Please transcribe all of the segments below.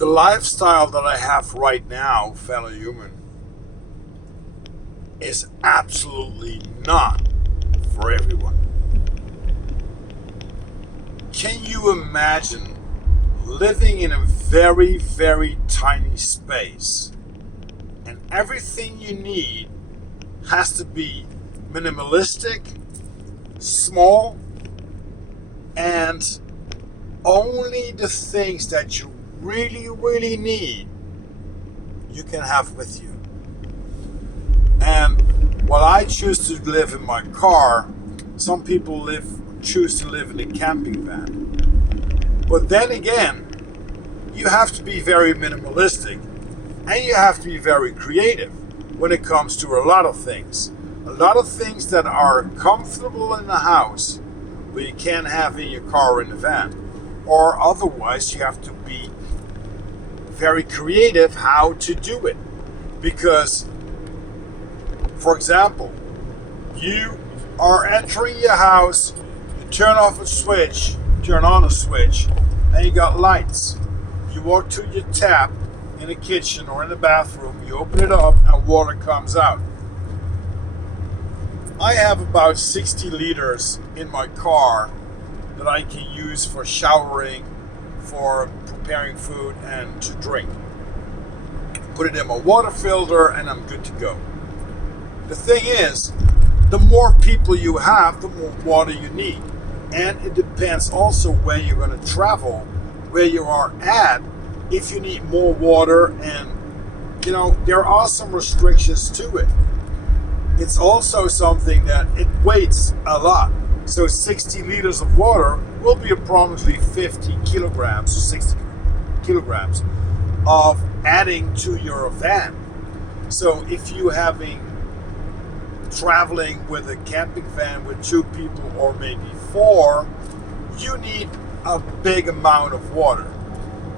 The lifestyle that I have right now, fellow human, is absolutely not for everyone. Can you imagine living in a very, very tiny space and everything you need has to be minimalistic, small, and only the things that you really, really need you can have with you? And while I choose to live in my car, some people choose to live in a camping van. But then again, you have to be very minimalistic and you have to be very creative when it comes to a lot of things. A lot of things that are comfortable in the house, but you can't have in your car or in the van. Or otherwise, you have to be very creative how to do it. Because, for example, you are entering your house, you turn on a switch, and you got lights. You walk to your tap in the kitchen or in the bathroom, you open it up and water comes out. I have about 60 liters in my car that I can use for showering, for preparing food, and to drink. Put it in my water filter and I'm good to go. The thing is, the more people you have, the more water you need. And it depends also where you're going to travel, where you are at, if you need more water. And, there are some restrictions to it. It's also something that it weighs a lot. So 60 liters of water will be approximately 50 kilograms or 60 kilograms of adding to your van. So if you traveling with a camping van with 2 people or maybe 4, you need a big amount of water.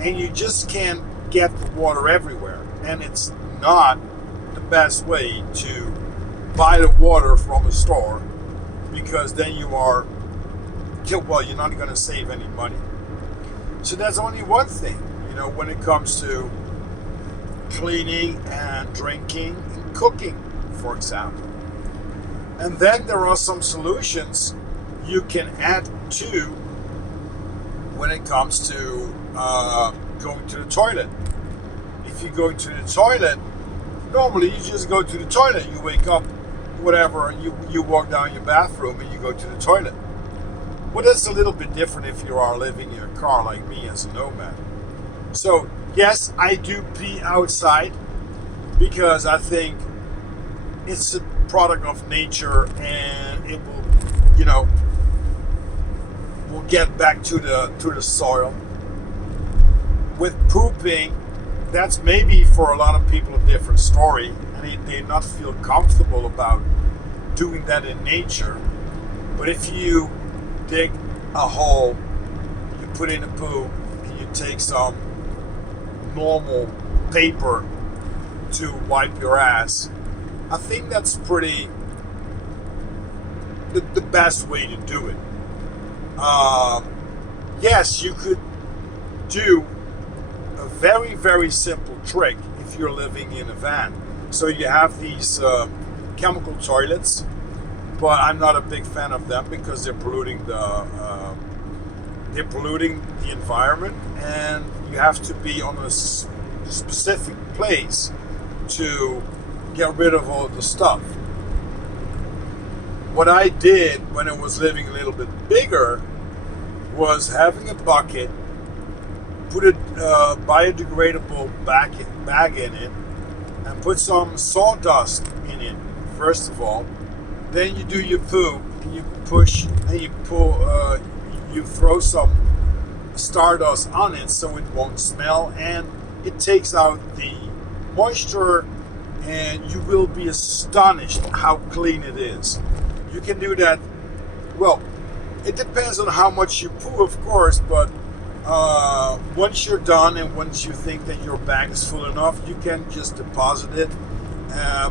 And you just can't get the water everywhere. And it's not the best way to buy the water from a store, because then you're not going to save any money. So that's only one thing, when it comes to cleaning and drinking and cooking, for example. And then there are some solutions you can add to when it comes to going to the toilet. If you're going to the toilet, normally you just go to the toilet. You wake up, whatever, and you walk down your bathroom and you go to the toilet. Well, that's a little bit different if you are living in a car like me as a nomad. So yes, I do pee outside because I think it's a product of nature and it will get back to the soil. With pooping, that's maybe for a lot of people a different story, and they not feel comfortable about doing that in nature. But if you dig a hole, you put in a poo, and you take some normal paper to wipe your ass, I think that's pretty the best way to do it. Yes, you could do a very, very simple trick if you're living in a van. So you have these chemical toilets, but I'm not a big fan of them because they're polluting the environment, and you have to be on a specific place to get rid of all the stuff. What I did when I was living a little bit bigger was having a bucket, put a biodegradable bag in it, and put some sawdust in it, first of all. Then you do your poo, and you push, and you pull, you throw some stardust on it so it won't smell, and it takes out the moisture, and you will be astonished how clean it is. You can do that, well, it depends on how much you poo, of course, but once you're done and once you think that your bag is full enough, you can just deposit it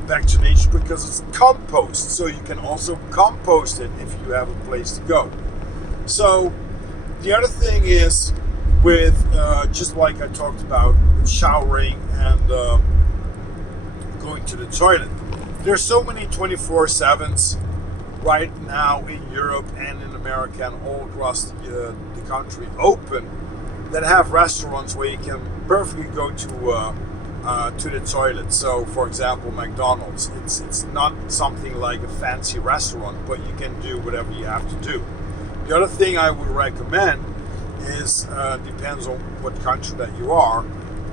back to nature because it's compost. So you can also compost it if you have a place to go. So the other thing is with just like I talked about, showering and going to the toilet. There's so many 24/7s right now in Europe and in America and all across the country open that have restaurants where you can perfectly go to the toilet. So, for example, McDonald's. It's not something like a fancy restaurant, but you can do whatever you have to do. The other thing I would recommend is depends on what country that you are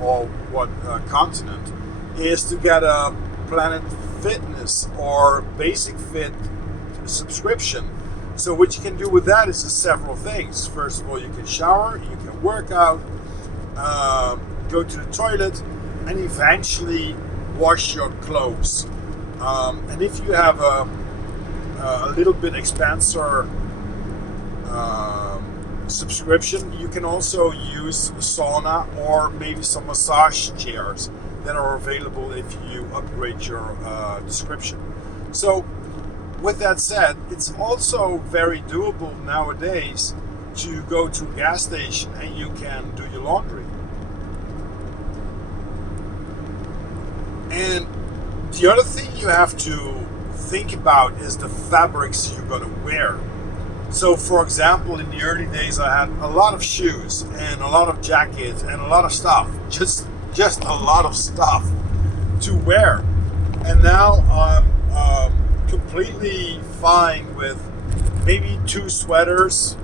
or what continent, is to get a Planet Fitness or Basic Fit subscription. So what you can do with that is several things. First of all, you can shower, you can work out, go to the toilet, and eventually wash your clothes. And if you have a little bit expensive subscription, you can also use sauna or maybe some massage chairs that are available if you upgrade your description. So with that said, it's also very doable nowadays to go to a gas station and you can do your laundry. And the other thing you have to think about is the fabrics you're going to wear. So for example, in the early days I had a lot of shoes and a lot of jackets and a lot of stuff, just a lot of stuff to wear. And now I'm completely fine with maybe 2 sweaters,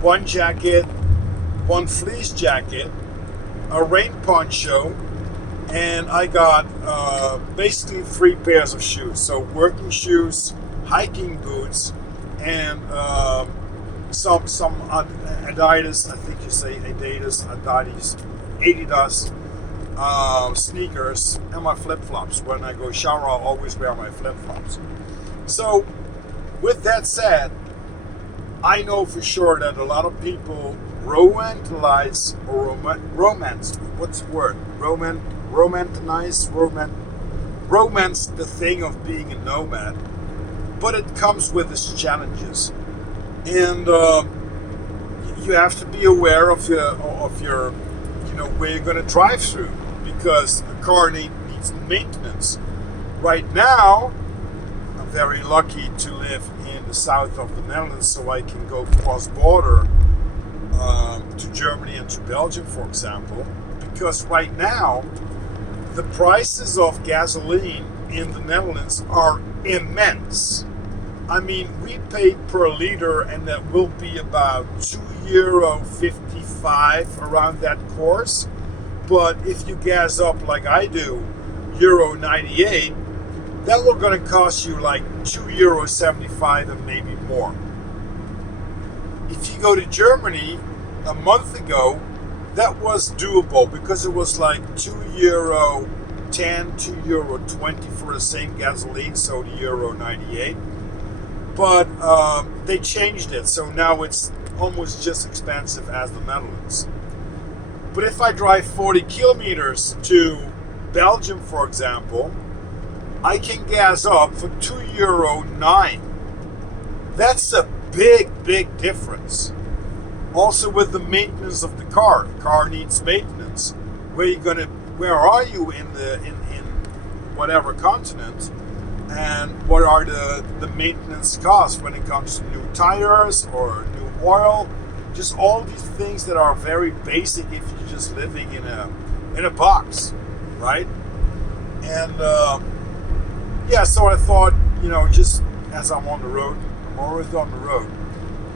1 jacket, 1 fleece jacket, a rain poncho, and I got basically 3 pairs of shoes. So working shoes, hiking boots, and some Adidas, I think you say Adidas, sneakers, and my flip-flops. When I go shower, I'll always wear my flip-flops. So with that said, I know for sure that a lot of people romanticize romance the thing of being a nomad, but it comes with its challenges, and you have to be aware of your where you're going to drive through, because a car needs maintenance. Right now, I'm very lucky to live in the south of the Netherlands, so I can go cross-border to Germany and to Belgium, for example, because right now the prices of gasoline in the Netherlands are immense. I mean, we pay per liter, and that will be about €2.55 around that course. But if you gas up like I do, €98, that will going to cost you like €2.75 and maybe more. If you go to Germany a month ago, that was doable because it was like €2.10, €2.20 for the same gasoline, so the €98. But they changed it, so now it's almost just expensive as the Netherlands. But if I drive 40 kilometers to Belgium, for example, I can gas up for €2.09. That's a big difference. Also with the maintenance of the car. The car needs maintenance. Where are you in whatever continent? And what are the maintenance costs when it comes to new tires or new oil? Just all these things that are very basic if you're just living in a box, right? And so I thought, just as I'm on the road, I'm always on the road,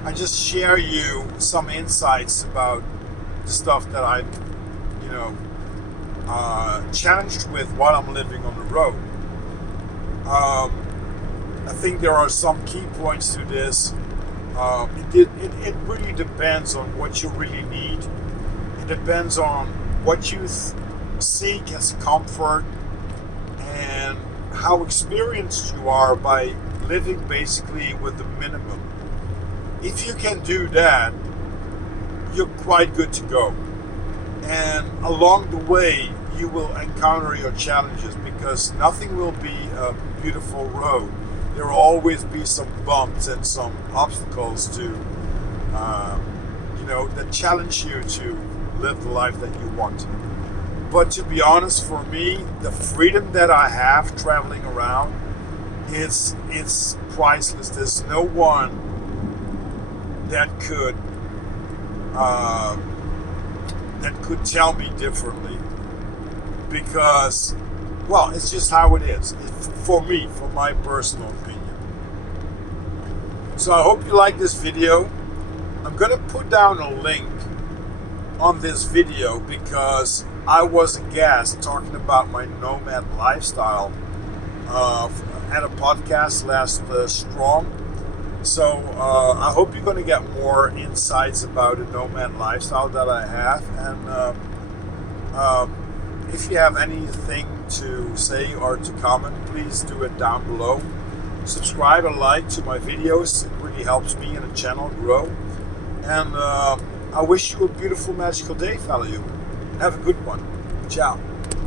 I just share you some insights about the stuff that I'm, challenged with while I'm living on the road. I think there are some key points to this. It really depends on what you really need. It depends on what you seek as comfort and how experienced you are by living basically with the minimum. If you can do that, you're quite good to go. And along the way, you will encounter your challenges, because nothing will be a beautiful road. There will always be some bumps and some obstacles to that challenge you to live the life that you want. But to be honest, for me, the freedom that I have traveling around, it's priceless. There's no one that could tell me differently, because, well, it's just how it is. For me, for my personal opinion. So I hope you like this video. I'm gonna put down a link on this video because I was a guest talking about my nomad lifestyle at a podcast last Strong. So I hope you're gonna get more insights about the nomad lifestyle that I have, and if you have anything to say or to comment, please do it down below. Subscribe and like to my videos. It really helps me and the channel grow. And I wish you a beautiful, magical day, fellow you. Have a good one. Ciao.